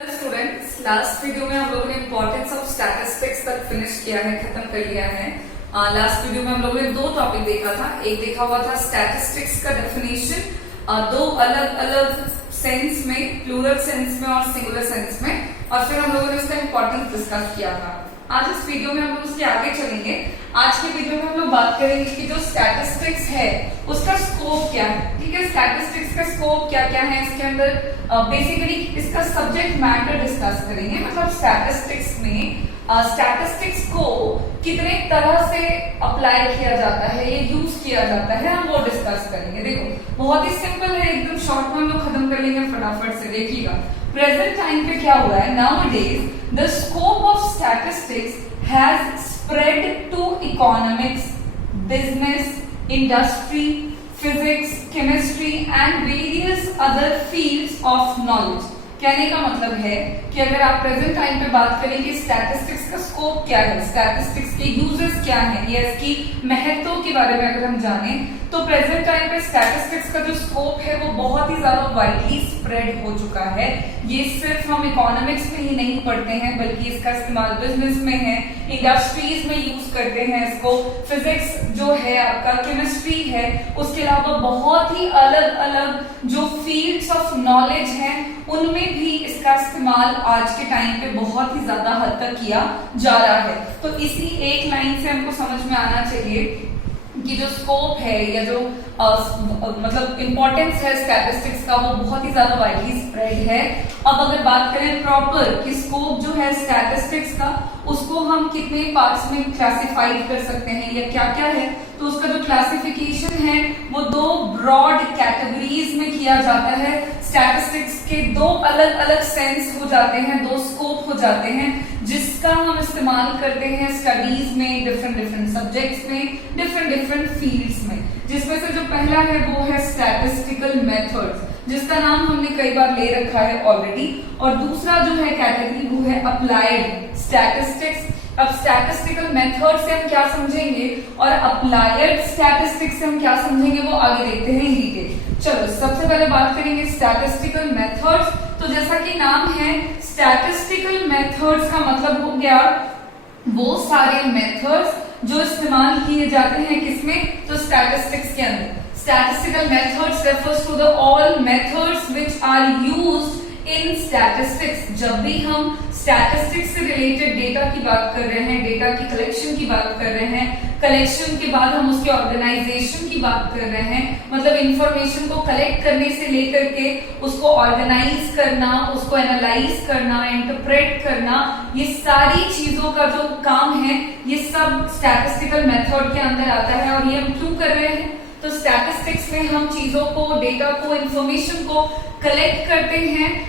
Students, last video में हम लोगों ने इंपॉर्टेंस ऑफ स्टैटिस्टिक्स तक फिनिश किया है, खत्म कर लिया है। लास्ट वीडियो में हम लोगों ने दो टॉपिक देखा था। एक देखा हुआ था स्टैटिस्टिक्स का डेफिनेशन, दो अलग अलग सेंस में, प्लूरल सेंस में और सिंगुलर सेंस में, और फिर हम लोगों ने उसका इंपॉर्टेंस डिस्कस किया था। आज इस वीडियो में हम लोग उसके आगे चलेंगे। आज के वीडियो में हम लोग बात करेंगे कि जो स्टैटिस्टिक्स है उसका स्कोप क्या है। ठीक है, स्टैटिस्टिक्स का स्कोप क्या क्या है, इसके अंदर बेसिकली इसका सब्जेक्ट मैटर डिस्कस करेंगे। मतलब स्टैटिस्टिक्स में स्टैटिस्टिक्स को कितने तरह से अप्लाई किया जाता है, ये यूज किया जाता है, हम वो डिस्कस करेंगे। देखो बहुत ही सिंपल है, एकदम शॉर्ट में हम लोग खत्म कर लेंगे फटाफट से। देखिएगा प्रेजेंट टाइम पे क्या हुआ है, nowadays the scope of statistics has spread to economics, business, industry, physics, chemistry and various other fields of knowledge. कहने का मतलब है कि अगर आप प्रेजेंट टाइम पे बात करेंगे स्टैटिस्टिक्स का स्कोप क्या है, स्टैटिस्टिक्स के यूजेस क्या है, या इसकी महत्व के बारे में अगर हम जाने तो प्रेजेंट टाइम पे स्टैटिस्टिक्स का जो स्कोप है वो बहुत ही ज्यादा वाइडली स्प्रेड हो चुका है। ये सिर्फ हम इकोनॉमिक्स में ही नहीं पढ़ते हैं, बल्कि इसका इस्तेमाल बिजनेस में है, इंडस्ट्रीज में यूज करते हैं इसको, फिजिक्स जो है आपका, केमिस्ट्री है, उसके अलावा बहुत ही अलग अलग जो फील्ड्स ऑफ नॉलेज हैं उनमें भी इसका इस्तेमाल आज के टाइम पे बहुत ही ज्यादा हद तक किया जा रहा है। तो इसी एक लाइन से हमको समझ में आना चाहिए कि जो स्कोप है या जो मतलब इंपॉर्टेंस है स्टैटिस्टिक्स का वो बहुत ही ज्यादा वाइडली स्प्रेड है। अब अगर बात करें प्रॉपर कि स्कोप जो है स्टैटिस्टिक्स का, उसको हम कितने पार्ट्स में क्लासिफाइड कर सकते हैं या क्या क्या है, तो उसका जो क्लासिफिकेशन है वो दो ब्रॉड कैटेगरीज में किया जाता है। स्टैटिस्टिक्स के दो अलग अलग सेंस हो जाते हैं, दो स्कोप हो जाते हैं, जिसका हम इस्तेमाल करते हैं स्टडीज में, डिफरेंट डिफरेंट सब्जेक्ट्स में, डिफरेंट डिफरेंट फील्ड्स में। जिसमें से जो पहला है वो है स्टैटिस्टिकल मेथड्स, जिसका नाम हमने कई बार ले रखा है ऑलरेडी, और दूसरा जो है कैटेगरी वो है अप्लाइड स्टैटिस्टिक्स। अब स्टैटिस्टिकल मेथड से हम क्या समझेंगे और अप्लाइड स्टैटिस्टिक्स से हम क्या समझेंगे वो आगे देखते हैं इन डिटेल। चलो सबसे पहले बात करेंगे स्टैटिस्टिकल मेथड्स। तो जैसा कि नाम है स्टैटिस्टिकल मेथड्स का मतलब हो गया वो सारे मेथड्स जो इस्तेमाल किए जाते हैं किसमें, तो स्टैटिस्टिक्स के अंदर। Statistical methods refers to the all methods which are used in statistics। जब भी हम स्टैटिस्टिक्स से रिलेटेड डेटा की बात कर रहे हैं, डेटा की कलेक्शन की बात कर रहे हैं, कलेक्शन के बाद हम उसके ऑर्गेनाइजेशन की बात कर रहे हैं, मतलब इंफॉर्मेशन को कलेक्ट करने से लेकर के उसको ऑर्गेनाइज करना, उसको एनालाइज करना, इंटरप्रेट करना, ये सारी चीजों का जो काम है ये सब स्टैटिस्टिकल मेथड के अंदर आता है। और ये हम क्यों कर रहे हैं, तो स्टैटिस्टिक्स में हम चीजों को, डेटा को, इंफॉर्मेशन को कलेक्ट करते हैं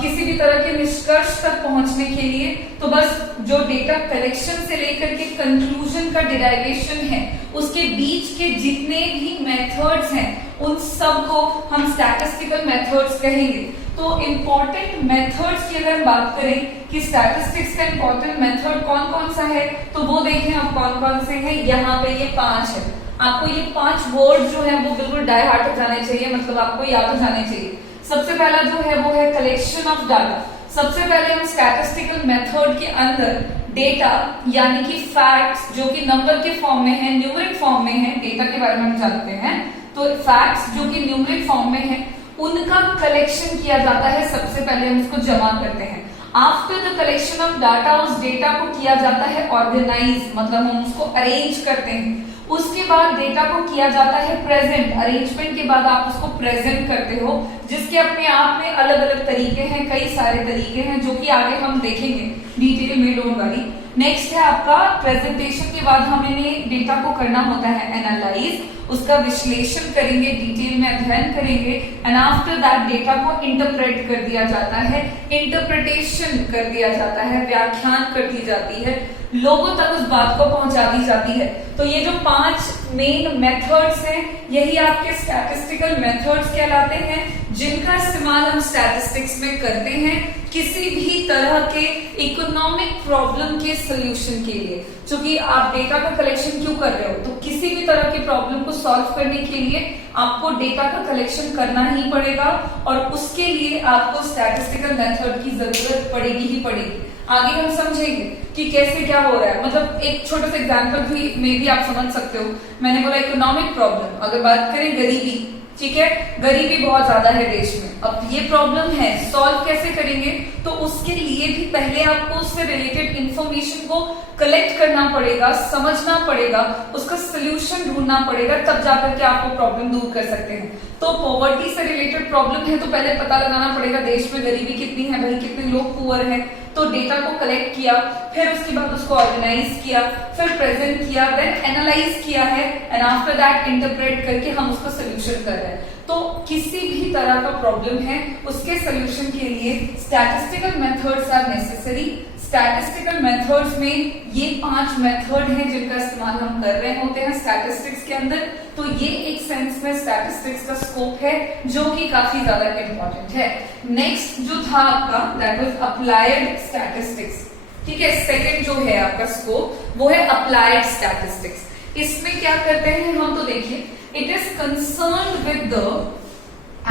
किसी भी तरह के निष्कर्ष तक पहुंचने के लिए। तो बस जो डेटा कलेक्शन से लेकर के कंक्लूजन का डिराइवेशन है, उसके बीच के जितने भी मेथड्स हैं उन सब को हम स्टैटिस्टिकल मेथड्स कहेंगे। तो इम्पोर्टेंट मेथड्स की अगर बात करें कि स्टैटिस्टिक्स का इम्पोर्टेंट मेथड कौन कौन सा है, तो वो देखें अब कौन कौन से हैं। यहाँ पे ये 5 है। आपको ये 5 वर्ड जो है वो बिल्कुल डाई हार्ट हो जाने चाहिए, मतलब आपको याद हो जाने चाहिए। सबसे पहला जो है वो है कलेक्शन ऑफ डाटा। सबसे पहले हम स्टैटिस्टिकल मेथड के अंदर डेटा यानी कि फैक्ट्स जो कि नंबर के फॉर्म में है, न्यूमेरिक फॉर्म में है, डेटा के बारे में हम जानते हैं, तो फैक्ट्स जो कि न्यूमेरिक फॉर्म में है उनका कलेक्शन किया जाता है। सबसे पहले हम उसको जमा करते हैं। After the collection of data उस डेटा को किया जाता है ऑर्गेनाइज, मतलब हम उसको अरेंज करते हैं। उसके बाद डेटा को किया जाता है प्रेजेंट, अरेंजमेंट के बाद आप उसको प्रेजेंट करते हो, जिसके अपने आप में अलग अलग तरीके हैं, कई सारे तरीके हैं जो कि आगे हम देखेंगे डिटेल में, डोंट वरी। नेक्स्ट है आपका प्रेजेंटेशन के बाद हमें डेटा को करना होता है एनालाइज, उसका विश्लेषण करेंगे, डिटेल में अध्ययन करेंगे, एंड आफ्टर दैट डेटा को इंटरप्रेट कर दिया जाता है, इंटरप्रिटेशन कर दिया जाता है, व्याख्यान कर दी जाती है, लोगों तक उस बात को पहुंचा दी जाती है। तो ये जो 5 मेन मेथड्स हैं यही आपके स्टैटिस्टिकल मेथड्स कहलाते हैं, जिनका इस्तेमाल हम स्टैटिस्टिक्स में करते हैं किसी भी तरह के इकोनॉमिक प्रॉब्लम के सोल्यूशन के लिए, क्योंकि आप डेटा का कलेक्शन क्यों कर रहे हो, तो किसी भी तरह की प्रॉब्लम को सॉल्व करने के लिए आपको डेटा का कलेक्शन करना ही पड़ेगा और उसके लिए आपको स्टैटिस्टिकल मेथड की जरूरत पड़ेगी ही पड़ेगी। आगे हम समझेंगे कि कैसे क्या हो रहा है, मतलब एक छोटा सा एग्जांपल भी आप समझ सकते हो। मैंने बोला इकोनॉमिक प्रॉब्लम, अगर बात करें गरीबी, ठीक है, गरीबी बहुत ज्यादा है देश में, अब ये प्रॉब्लम है, सॉल्व कैसे करेंगे, तो उसके लिए भी पहले आपको उससे रिलेटेड इंफॉर्मेशन को कलेक्ट करना पड़ेगा, समझना पड़ेगा, उसका सोल्यूशन ढूंढना पड़ेगा, तब जाकर के आप वो प्रॉब्लम दूर कर सकते हैं। तो पॉवर्टी से रिलेटेड प्रॉब्लम है तो पहले पता लगाना पड़ेगा देश में गरीबी कितनी है, भाई कितने लोग पुअर हैं, तो डेटा को कलेक्ट किया, फिर उसके बाद उसको ऑर्गेनाइज किया, फिर प्रेजेंट किया, देन एनालाइज किया है, एंड आफ्टर दैट इंटरप्रेट करके हम उसका सोल्यूशन कर रहे हैं। तो किसी भी तरह का प्रॉब्लम है उसके सोल्यूशन के लिए statistical methods are necessary. Statistical methods में ये 5 मेथड हैं जिनका इस्तेमाल हम कर रहे होते हैं स्टैटिस्टिक्स के अंदर। तो ये एक सेंस में स्टैटिस्टिक्स का स्कोप है जो कि काफी ज्यादा इंपॉर्टेंट है। नेक्स्ट जो था आपका दैट वाज अप्लाइड स्टैटिस्टिक्स, ठीक है। सेकंड जो है आपका स्कोप वो है अप्लाइड स्टैटिस्टिक्स। इसमें क्या करते हैं हम, तो देखिए, it is concerned with the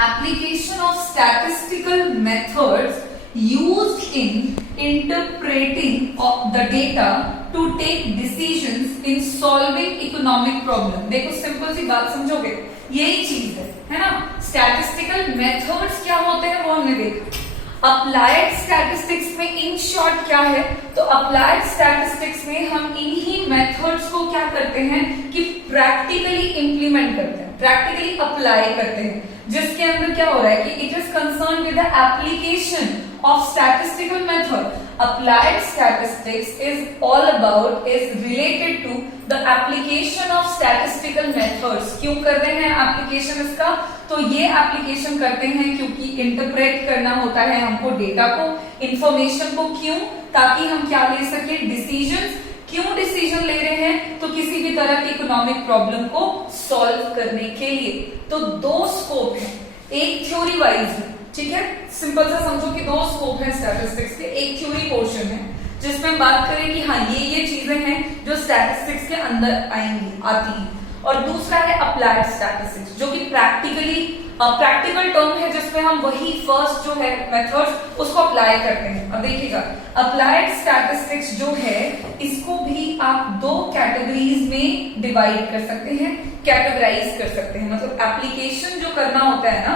application of statistical methods used in interpreting of the data to take decisions in solving economic problem। देखो सिंपल सी बात समझोगे, यही चीज है ना। स्टैटिस्टिकल मेथड्स क्या होते हैं वो हमने देखा। अप्लाइड स्टैटिस्टिक्स में इन शॉर्ट क्या है, तो अप्लाइड स्टैटिस्टिक्स में हम इन्हीं मेथड्स को क्या करते हैं कि प्रैक्टिकली इंप्लीमेंट करते हैं, प्रैक्टिकली अप्लाई करते हैं, जिसके अंदर क्या हो रहा है कि it is concern with the application of statistical method। Applied statistics is all about, is related to the application of statistical methods। क्यों कर रहे हैं एप्लीकेशन इसका, तो ये एप्लीकेशन करते हैं क्योंकि इंटरप्रेट करना होता है हमको डेटा को, इंफॉर्मेशन को, क्यों, ताकि हम क्या ले सके, डिसीजंस। क्यों डिसीजन ले रहे हैं, तो किसी भी तरह की इकोनॉमिक प्रॉब्लम को सॉल्व करने के लिए। तो 2 स्कोप है, एक थ्योरी वाइज है, ठीक है, सिंपल सा समझो कि 2 स्कोप है स्टैटिस्टिक्स के। एक थ्योरी पोर्शन है जिसमें हम बात करें कि हाँ ये चीजें हैं जो स्टैटिस्टिक्स के अंदर आती हैं, और दूसरा है अप्लाइड स्टैटिस्टिक्स जो कि प्रैक्टिकल टर्म है जिसमें हम वही फर्स्ट जो है मेथड उसको अप्लाई करते हैं। अब देखिएगा, अप्लाइड स्टैटिस्टिक्स जो है इसको भी आप 2 कैटेगरीज में डिवाइड कर सकते हैं, कैटेगराइज कर सकते हैं। मतलब एप्लीकेशन जो करना होता है ना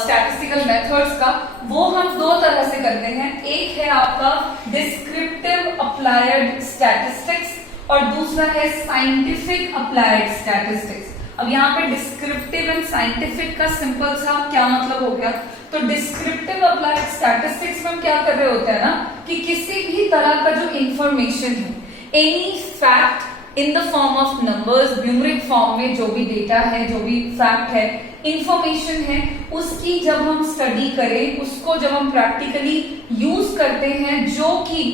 स्टैटिस्टिकल मेथड्स का, वो हम 2 तरह से करते हैं। एक है आपका डिस्क्रिप्टिव अप्लाइड स्टैटिस्टिक्स और दूसरा है साइंटिफिक अप्लाइड स्टैटिस्टिक्स। अब यहाँ पे डिस्क्रिप्टिव एंड साइंटिफिक का सिंपल सा क्या मतलब हो गया, तो डिस्क्रिप्टिव अप्लाइड स्टैटिस्टिक्स में क्या कर रहे होते हैं ना कि किसी भी तरह का जो इंफॉर्मेशन है, any fact in the form of numbers, numeric form में जो भी डेटा है, जो भी फैक्ट है, इंफॉर्मेशन है, उसकी जब हम स्टडी करें, उसको जब हम प्रैक्टिकली यूज करते हैं, जो कि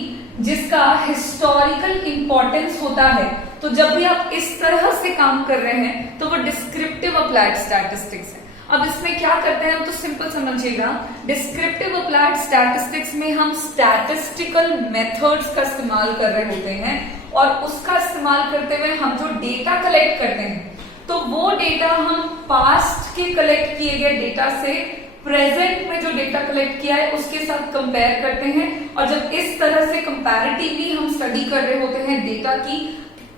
जिसका हिस्टोरिकल इंपॉर्टेंस होता है, तो जब भी आप इस तरह से काम कर रहे हैं तो वो डिस्क्रिप्टिव अप्लाइड स्टैटिस्टिक्स है। अब इसमें क्या करते हैं तो सिंपल समझिएगा, डिस्क्रिप्टिव अप्लाइड स्टैटिस्टिक्स में हम स्टैटिस्टिकल मेथड्स का इस्तेमाल कर रहे होते हैं, और उसका इस्तेमाल करते हुए हम जो डेटा कलेक्ट करते हैं, तो वो डेटा हम पास्ट के कलेक्ट किए गए डेटा से प्रेजेंट में जो डेटा कलेक्ट किया है उसके साथ कंपेयर करते हैं। और जब इस तरह से कंपैरेटिवली हम स्टडी कर रहे होते हैं डेटा की,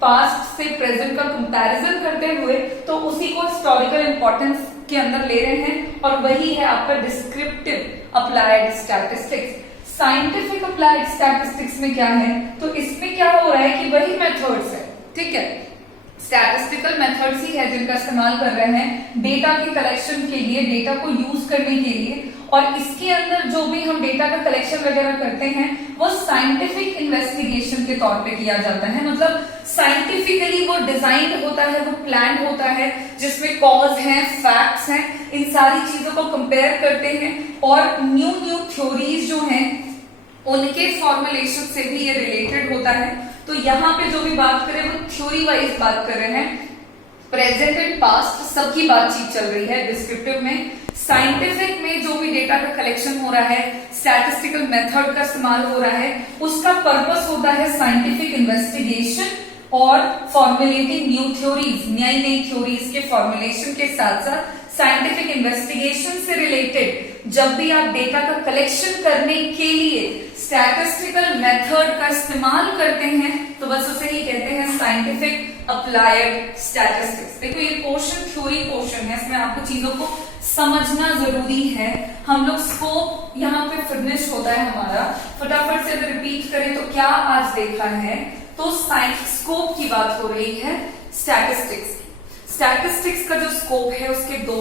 पास्ट से प्रेजेंट का कंपैरिजन करते हुए, तो उसी को हिस्टोरिकल इंपॉर्टेंस के अंदर ले रहे हैं, और वही है आपका descriptive applied statistics. Scientific applied statistics में क्या है, तो इसमें क्या हो रहा है कि वही मेथड्स है, ठीक है, स्टैटिस्टिकल मेथड्स ही है जिनका इस्तेमाल कर रहे हैं डेटा की कलेक्शन के लिए, डेटा को यूज करने के लिए। और इसके अंदर जो भी हम डेटा का कलेक्शन वगैरह करते हैं वो साइंटिफिक इन्वेस्टिगेशन के तौर पे किया जाता है। मतलब साइंटिफिकली वो डिजाइंड होता है, वो प्लान होता है, जिसमें कॉज है, फैक्ट्स हैं, इन सारी चीजों को कंपेयर करते हैं, और न्यू थ्योरीज जो हैं उनके फॉर्मुलेशन से भी ये रिलेटेड होता है। तो यहाँ पे जो भी बात करें वो थ्योरी वाइज बात कर रहे हैं, प्रेजेंट एंड पास्ट सबकी बातचीत चल रही है डिस्क्रिप्टिव में। साइंटिफिक में जो भी डेटा का कलेक्शन हो रहा है, स्टैटिस्टिकल मेथड का इस्तेमाल इस्तेमाल हो रहा है उसका पर्पस होता है साइंटिफिक इन्वेस्टिगेशन और फॉर्मुलेटिंग न्यू थ्योरीज, नई नई थ्योरीज के फॉर्मुलेशन के साथ साथ साइंटिफिक इन्वेस्टिगेशन से रिलेटेड जब भी आप डेटा का कलेक्शन करने के लिए स्टैटिस्टिकल मेथड का इस्तेमाल करते हैं तो बस उसे ही कहते हैं साइंटिफिक अप्लाइड स्टैटिस्टिक्स। देखो ये पोर्शन थ्योरी पोर्शन है, इसमें आपको चीजों को समझना जरूरी है। हम लोग स्कोप यहाँ पे फिनिश होता है हमारा, फटाफट से अगर रिपीट करें तो क्या आज देखा है, तो स्कोप की बात हो रही है स्टैटिस्टिक्स की। स्टैटिस्टिक्स का जो स्कोप है उसके दो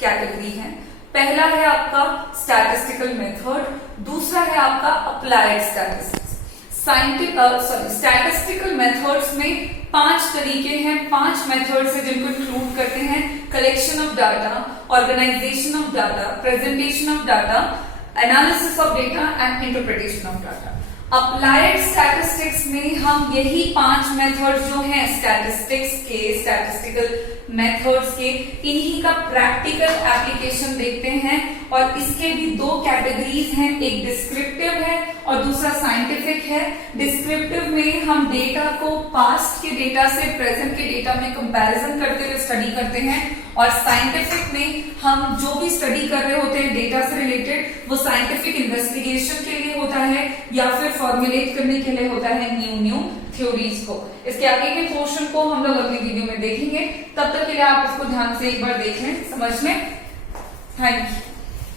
कैटेगरी हैं। पहला है आपका स्टैटिस्टिकल मेथड, दूसरा है आपका अप्लाइड स्टैटिस्टिक्स। स्टैटिस्टिकल मेथड्स में 5 तरीके हैं, 5 मेथड्स हैं जिनको इंक्लूड करते हैं collection of data, organisation of data, presentation of data, analysis of data and interpretation of data. Applied statistics में हम यही 5 मेथड जो हैं स्टैटिस्टिक्स के, स्टैटिस्टिकल मेथड्स के, इन्हीं का प्रैक्टिकल एप्लीकेशन देखते हैं। और इसके भी 2 कैटेगरीज हैं, एक डिस्क्रिप्टिव है और दूसरा साइंटिफिक है। डिस्क्रिप्टिव में हम डेटा को पास्ट के डेटा से प्रेजेंट के डेटा में कंपैरिजन करते हुए स्टडी करते हैं, और साइंटिफिक में हम जो भी स्टडी कर रहे होते हैं डेटा से रिलेटेड वो साइंटिफिक इन्वेस्टिगेशन के लिए होता है या फिर फॉर्मुलेट करने के लिए होता है न्यू थ्योरीज को। इसके आगे के पोर्शन को हम लोग अगली वीडियो में देखेंगे, तब तक के लिए आप इसको ध्यान से एक बार देख लें, समझ लें। Thank you.